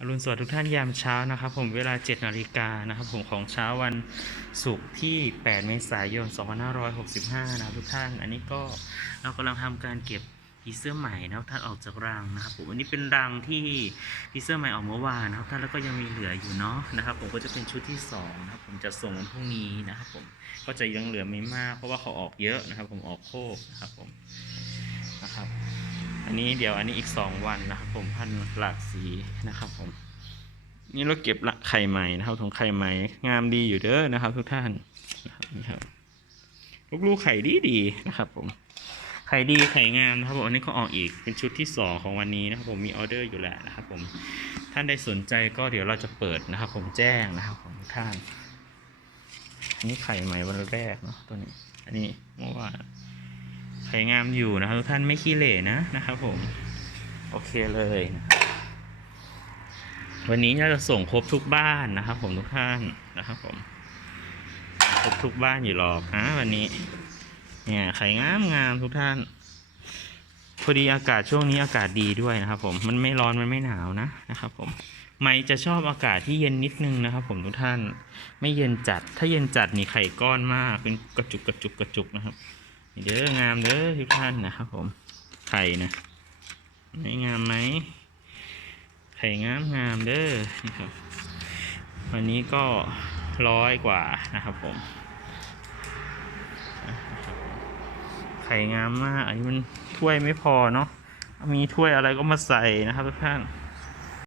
อรุณสวัสดิ์ทุกท่านยามเช้านะครับ ผมเวลา 7นาฬิกานะครับผมของเช้าวันศุกร์ที่ 8 เมษายน 2565 นะครับทุกท่าน อันนี้ก็เรากำลังทำการเก็บพีเสื้อใหม่นะครับท่านออกจากรังนะครับผมอันนี้เป็นรังที่พีเสื้อใหม่ออกเมื่อวานนะครับท่านแล้วก็ยังมีเหลืออยู่เนาะนะครับ ผมก็จะเป็นชุดที่สองนะครับผมจะส่งวันพรุ่งนี้นะครับผมก็จะยังเหลือไม่มากเพราะว่าเขาออกเยอะนะครับ ผมออกโคกนะครับผม อันนี้เดี๋ยวอันนี้อีกสองวันนะครับผมพันหลากสีนะครับผม นี่เราเก็บละไข่ใหม่นะครับของไข่ใหม่งามดีอยู่เด้อนะครับ ทุกท่านนะครับนี่ครับลูกๆไข่ดีดีนะครับผมไข่ดีไข่งามนะครับผมอันนี้ก็ออกอีกเป็นชุดที่สองของวันนี้นะครับผมมีออเดอร์อยู่แล้วนะครับผมท่านใดสนใจก็เดี๋ยวเราจะเปิดนะครับ ผมแจ้งนะครับของท่านอันนี้ไข่ใหม่วันแรกเนาะตัวนี้ อันนี้เมื่อวาน ไข่งามอยู่นะครับทุกท่านไม่ขี้เหร่นะนะครับผม โอเคเลยนะครับวันนี้เราจะส่งครบทุกบ้านนะครับผมทุกท่านนะครับผมครบทุกบ้านอยู่หรอกนะวันนี้ เนี่ยไข่งามงามทุกท่าน พอดีอากาศช่วงนี้อากาศดีด้วยนะครับ ผมมันไม่ร้อนมันไม่หนาวนะนะครับ ผมไม่จะชอบอากาศที่เย็นนิดนึงนะครับ ผมทุกท่าน ไม่เย็นจัดถ้าเย็นจัดนี่ไข่ก้อนมากเป็นกระจุกกระจุกกระจุกนะครับ เด้องามเด้อทุกท่านนะครับผมไข่นะไม่งามไหมไข่งามงามเด้อนี่ครับ วันนี้ก็ร้อยกว่านะครับผมไข่งามมากอันนี้มันถ้วยไม่พอเนาะมีถ้วยอะไรก็มาใส่นะครับทุกท่าน